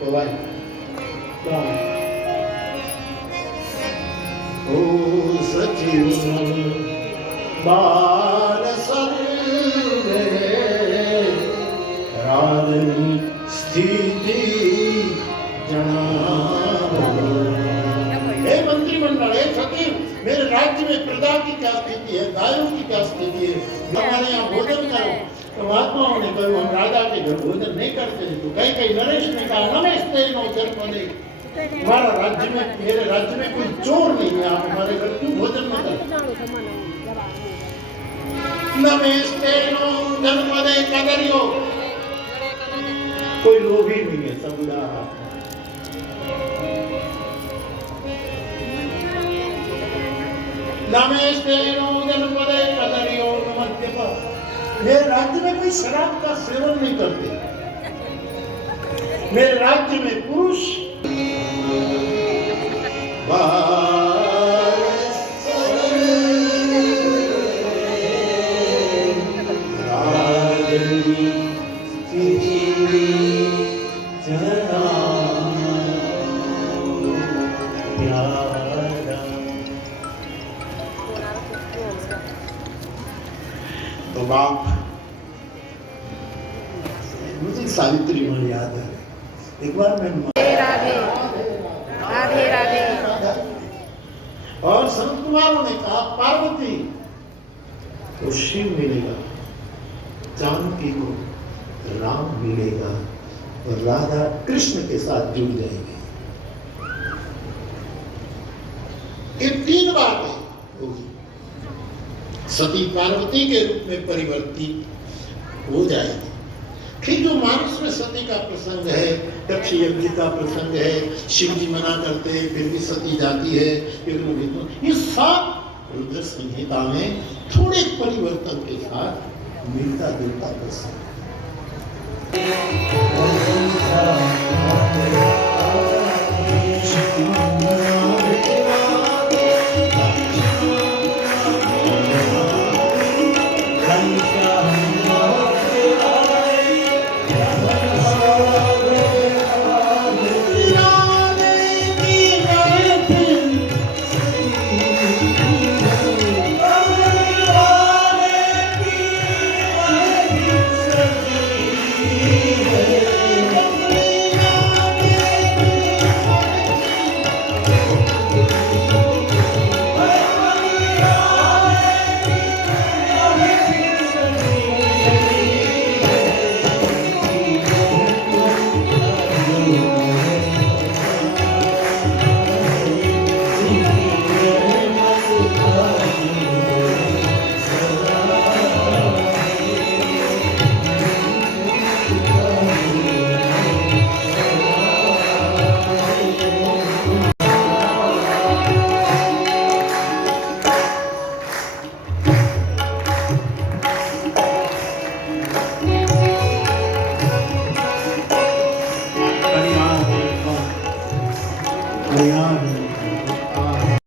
तो भाई कौन ओ सचिव बाल संगे राजनी स्थिति जनावो। हे मंत्रिमंडल, हे सचिव, मेरे राज्य में प्रजा की क्या स्थिति है, गायों की क्या स्थिति है, हमारे यहाँ भोजन करो। तो महात्माओं ने कहा हम राजा के घर भोजन नहीं करते। तो कई कई नरेश ने कहा नमस्ते नौकर पदे, हमारा राज्य में, मेरे राज्य में कोई चोर नहीं है, आप हमारे घर क्यों भोजन न करें। नमस्ते नौकर पदे कदरियो, कोई लोभी नहीं है, सब उदार। नमस्ते नौकर पदे कदरियो नमस्ते। मेरे राज्य में कोई शराब का सेवन नहीं करते। मेरे राज्य में पुरुष तो बाप, मुझे सावित्री माँ याद है। एक बार मैं राधे राधे राधे और संत कुमारों ने कहा पार्वती को शिव मिलेगा, जानकी को राम मिलेगा और राधा कृष्ण के साथ जुड़ जाएगी। ये तीन बातें होगी। सती पार्वती के रूप में परिवर्तित हो जाएगी। फिर जो मानस में सती का प्रसंग है, दक्ष यज्ञ का प्रसंग है, शिव जी मना करते हैं फिर भी सती जाती है, ये सब रुद्र संहिता में थोड़े परिवर्तन के साथ मिलता जुलता प्रसंग।